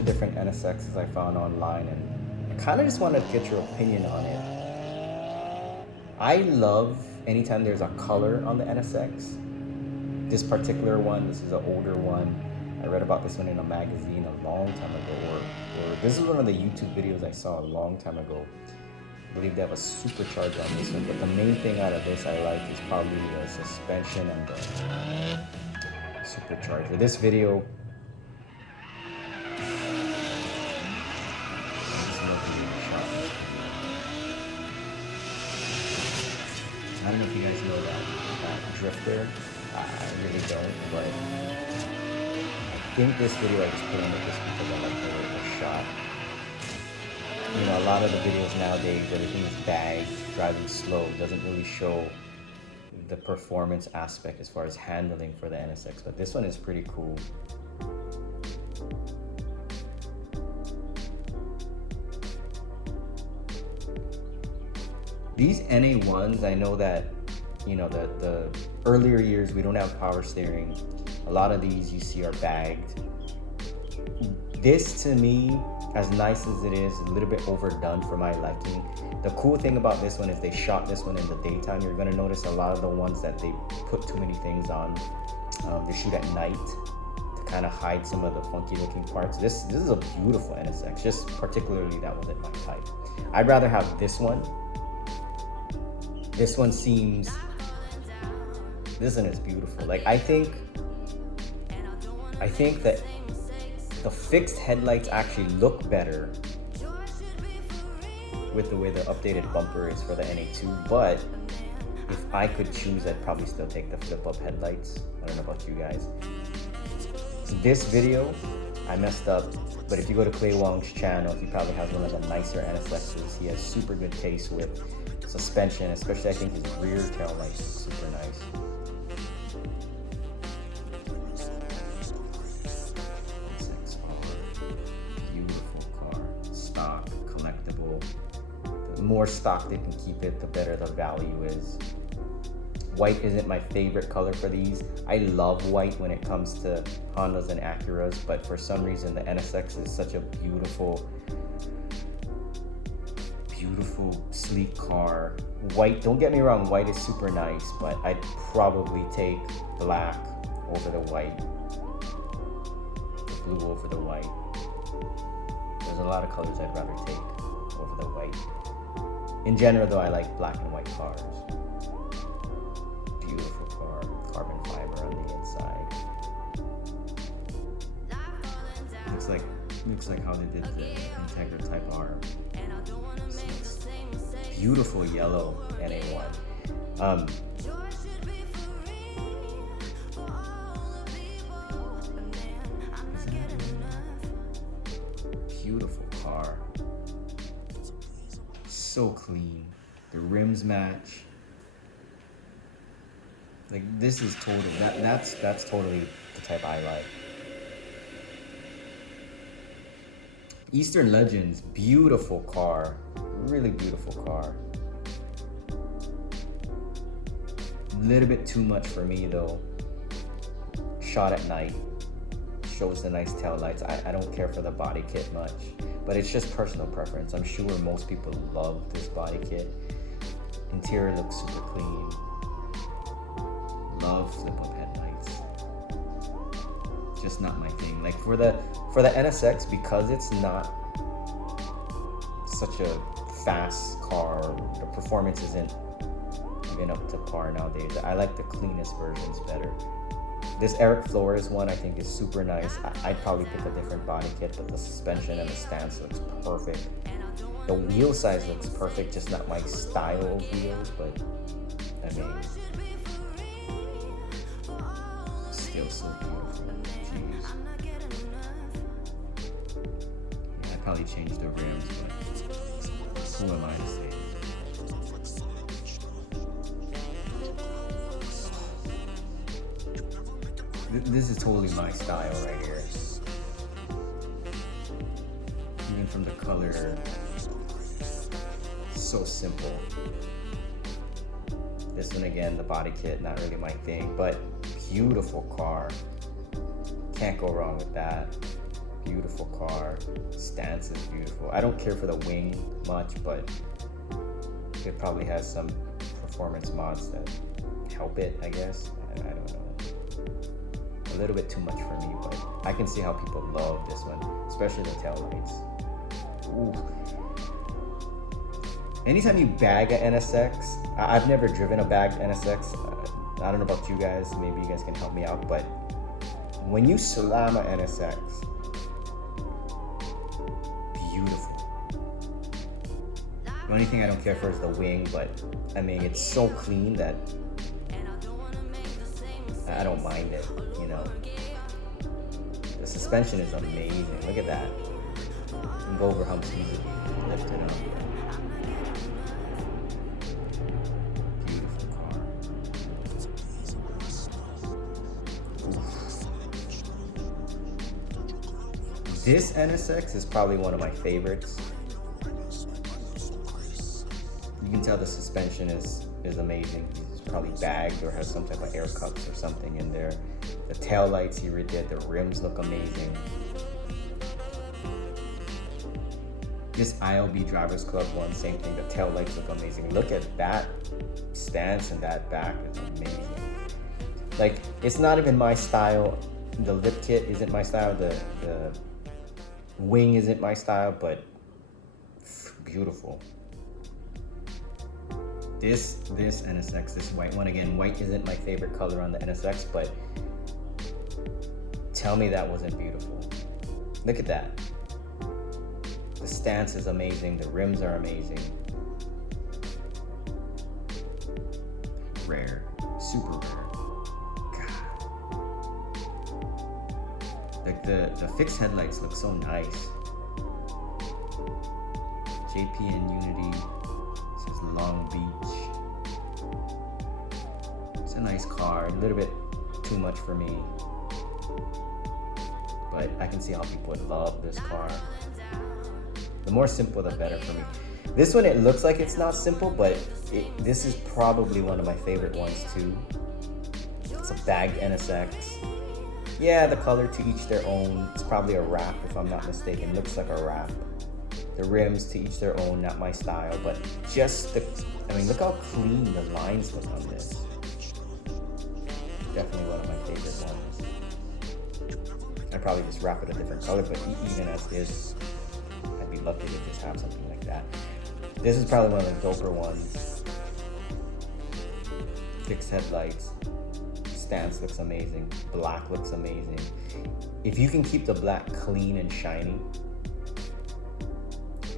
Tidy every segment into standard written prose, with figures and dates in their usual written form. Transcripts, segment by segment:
of different NSXs I found online, and I kind of just wanted to get your opinion on it. I love anytime there's a color on the NSX. This particular one, this is an older one. I read about this one in a magazine a long time ago, or this is one of the YouTube videos I saw a long time ago. I believe they have a supercharger on this one, but the main thing out of this I like is probably the suspension and the supercharger. This video, I don't know if you guys know that drifter. I really don't, but I think this video I just put on it just because I like the way it was shot. You know, a lot of the videos nowadays, everything is bagged, driving slow, doesn't really show the performance aspect as far as handling for the NSX, but this one is pretty cool. These NA1s, I know that, you know, the earlier years we don't have power steering. A lot of these you see are bagged. This to me, as nice as it is, a little bit overdone for my liking. The cool thing about this one is they shot this one in the daytime. You're gonna notice a lot of the ones that they put too many things on, they shoot at night to kind of hide some of the funky looking parts. This is a beautiful NSX, just particularly that wasn't my type. I'd rather have this one. This one seems, this one is beautiful. Like I think that the fixed headlights actually look better with the way the updated bumper is for the NA2, but if I could choose, I'd probably still take the flip-up headlights. I don't know about you guys. So this video, I messed up, but if you go to Clay Wong's channel, he probably has one of the nicer NSXs. He has super good taste with suspension, especially I think his rear tail lights look super nice. The more stock they can keep it, the better the value is. White isn't my favorite color for these. I love white when it comes to Hondas and Acuras, but for some reason the NSX is such a beautiful, sleek car. White, don't get me wrong, white is super nice, but I'd probably take black over the white, the blue over the white. There's a lot of colors I'd rather take over the white. In general though, I like black and white cars. Beautiful car, carbon fiber on the inside. Looks like how they did the Integra Type R. Beautiful yellow NA1. Beautiful car. So clean. The rims match. Like this is totally that's totally the type I like. Eastern Legends, beautiful car. Really beautiful car. A little bit too much for me though. Shot at night. Shows the nice tail lights. I don't care for the body kit much, but it's just personal preference. I'm sure most people love this body kit. Interior looks super clean. Love flip-up headlights. Just not my thing. Like for the NSX, because it's not such a fast car, the performance isn't even up to par nowadays. I like the cleanest versions better. This Eric Flores one I think is super nice. I'd probably pick a different body kit, but the suspension and the stance looks perfect. The wheel size looks perfect, just not my style of wheels, but I mean, still so beautiful. Jeez. Yeah, I probably changed the rims, but who am I to say? This is totally my style right here. Even from the color, so simple. This one again, the body kit, not really my thing, but beautiful car. Can't go wrong with that. Beautiful car. Stance is beautiful. I don't care for the wing much, but it probably has some performance mods that help it, I guess. I don't know. A little bit too much for me, but I can see how people love this one, especially the taillights. Ooh. Anytime you bag an NSX, I've never driven a bagged NSX. I don't know about you guys, maybe you guys can help me out, but when you slam an NSX, beautiful. The only thing I don't care for is the wing, but I mean, it's so clean that I don't mind it, you know. The suspension is amazing. Look at that. You can go over humps easily. Lift it up. Beautiful car. Oof. This NSX is probably one of my favorites. You can tell the suspension is amazing. It's probably bagged or has some type of air cups or something in there. The tail lights he redid, the rims look amazing. This ILB Drivers Club one, same thing, the tail lights look amazing. Look at that stance and that back, it's amazing. Like, it's not even my style. The lip kit isn't my style, the wing isn't my style, but beautiful. This NSX, this white one, again, white isn't my favorite color on the NSX, but tell me that wasn't beautiful. Look at that. The stance is amazing, the rims are amazing. Rare, super rare. God. Like the fixed headlights look so nice. JPN Unity. Long Beach. It's a nice car, a little bit too much for me, but I can see how people would love this car. The more simple, the better for me. This one, it looks like it's not simple, but this is probably one of my favorite ones too. It's a bagged NSX. Yeah, the color to each their own. It's probably a wrap, if I'm not mistaken. Looks like a wrap. The rims to each their own, not my style, but just I mean, look how clean the lines look on this. Definitely one of my favorite ones. I'd probably just wrap it a different color, but even as is, I'd be lucky to just have something like that. This is probably one of the doper ones. Fixed headlights. Stance looks amazing. Black looks amazing. If you can keep the black clean and shiny,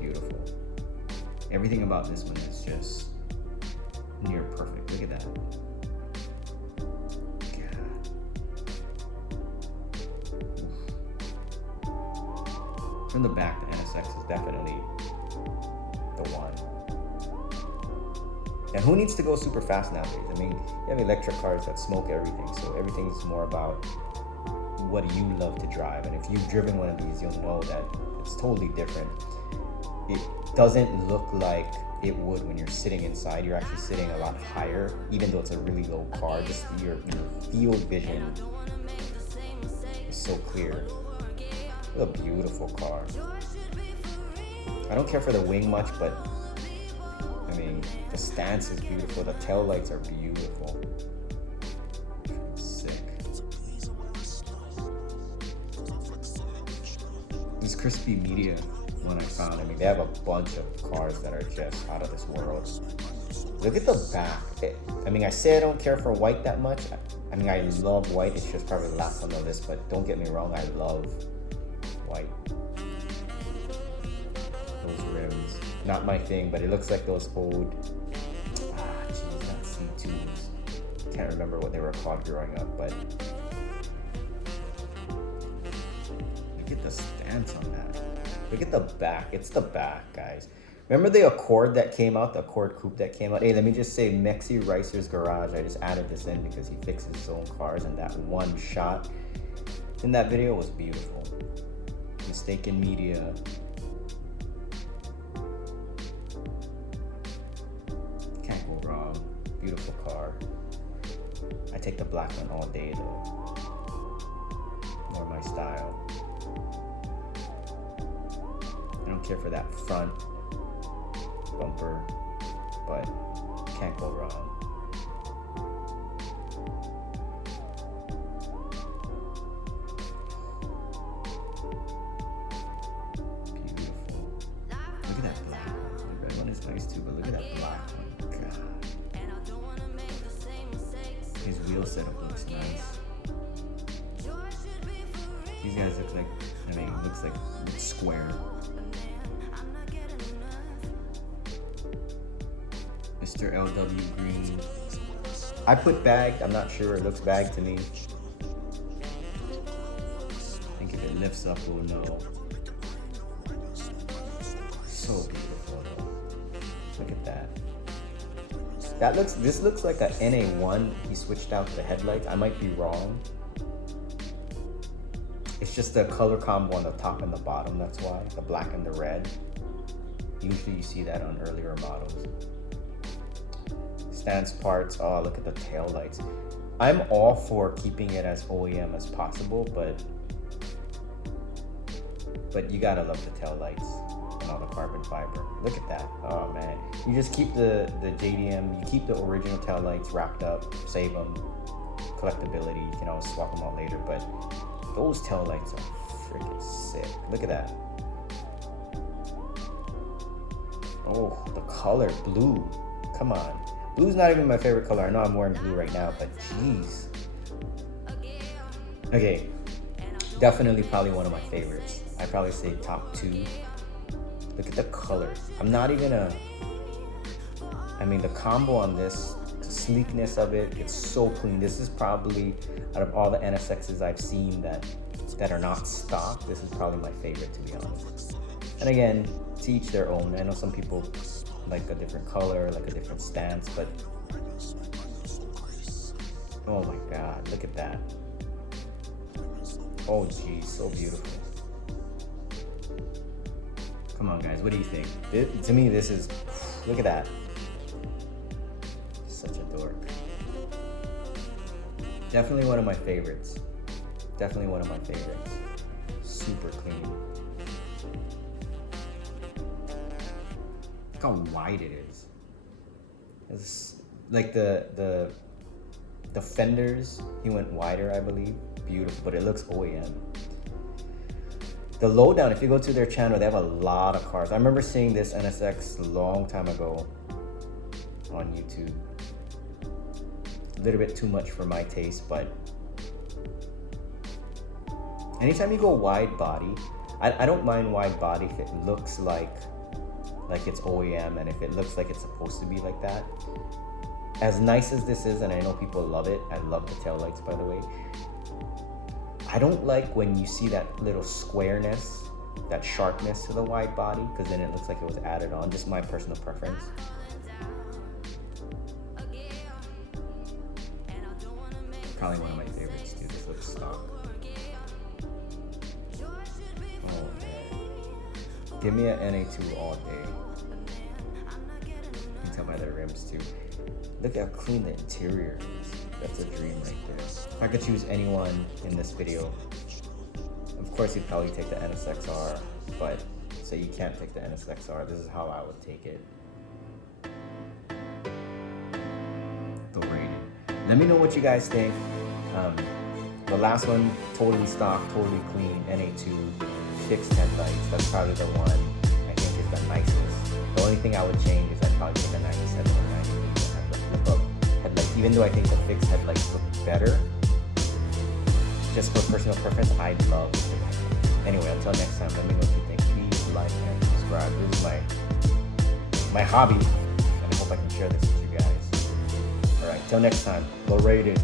beautiful. Everything about this one is just near perfect. Look at that. God. From the back, the NSX is definitely the one. And who needs to go super fast nowadays? I mean, you have electric cars that smoke everything, so everything's more about what you love to drive. And if you've driven one of these, you'll know that it's totally different. It doesn't look like it would when you're sitting inside. You're actually sitting a lot higher, even though it's a really low car. Just your field vision is so clear. What a beautiful car. I don't care for the wing much, but I mean, the stance is beautiful. The tail lights are beautiful. Sick. This Crispy Media one I found, I mean, they have a bunch of cars that are just out of this world. Look at the back. I mean, I say I don't care for white that much. I mean, I love white. It's just probably last on the list, but don't get me wrong, I love white. Those rims, not my thing, but it looks like those old, geez, not C2s. Can't remember what they were called growing up, but look at the stance on that. Look at the back. It's the back, guys. Remember the Accord that came out, the Accord Coupe that came out? Hey, let me just say, Mexi Ricer's Garage, I just added this in because he fixes his own cars, and that one shot in that video was beautiful. Mistaken Media. Can't go wrong. Beautiful car. I take the black one all day though. More my style. care for that front bumper, but can't go wrong. Beautiful. Look at that black one. The red one is nice too, but look at that black one. God. His wheel setup looks nice. These guys look like, I mean, it looks like square. Mr. LW Green. I put bagged, I'm not sure, it looks bagged to me. I think if it lifts up, we'll know. So beautiful though. Look at that. This looks like a NA1. He switched out the headlights. I might be wrong. It's just the color combo on the top and the bottom, that's why. The black and the red. Usually you see that on earlier models. Stance parts, oh, look at the tail lights. I'm all for keeping it as OEM as possible, but you gotta love the tail lights and all the carbon fiber. Look at that, oh man. You just keep the JDM, you keep the original tail lights wrapped up, save them, collectability, you can always swap them out later, but those tail lights are freaking sick. Look at that. Oh, the color, blue, come on. Blue's not even my favorite color. I know I'm wearing blue right now, but jeez. Okay, definitely probably one of my favorites. I'd probably say top 2. Look at the color. I'm not even I mean, the combo on this, the sleekness of it, it's so clean. This is probably, out of all the NSXs I've seen that are not stock, this is probably my favorite, to be honest. And again, to each their own. I know some people like a different color, like a different stance, but oh my god, look at that. Oh geez, so beautiful. Come on guys, what do you think? To me, this is, look at that. Such a dork. Definitely one of my favorites. Definitely one of my favorites. Super clean. Look how wide it is. It's like the fenders, he went wider, I believe. Beautiful, but it looks OEM. The lowdown, if you go to their channel, they have a lot of cars. I remember seeing this NSX a long time ago on YouTube. A little bit too much for my taste, but anytime you go wide body, I don't mind wide body if it looks like it's OEM and if it looks like it's supposed to be like that. As nice as this is, and I know people love it, I love the taillights, by the way, I don't like when you see that little squareness, that sharpness to the wide body, because then it looks like it was added on. Just my personal preference. Probably one of my favorites too. This looks stock. Oh man. Give me an NA2 all day. You can tell by the rims too. Look how clean the interior is. That's a dream right there. If I could choose anyone in this video, of course you'd probably take the NSXR, but say you can't take the NSXR, this is how I would take it. Go rated. Let me know what you guys think. The last one, totally stock, totally clean, NA2, fixed headlights. That's probably the one I think is the nicest. The only thing I would change is I'd probably take a 97 or 98 flip up headlights. Even though I think the fixed headlights look better, just for personal preference, I'd love it. Anyway, until next time, let me know what you think. Please like and subscribe. This is my hobby, and I hope I can share this with you guys. All right, till next time, low rated.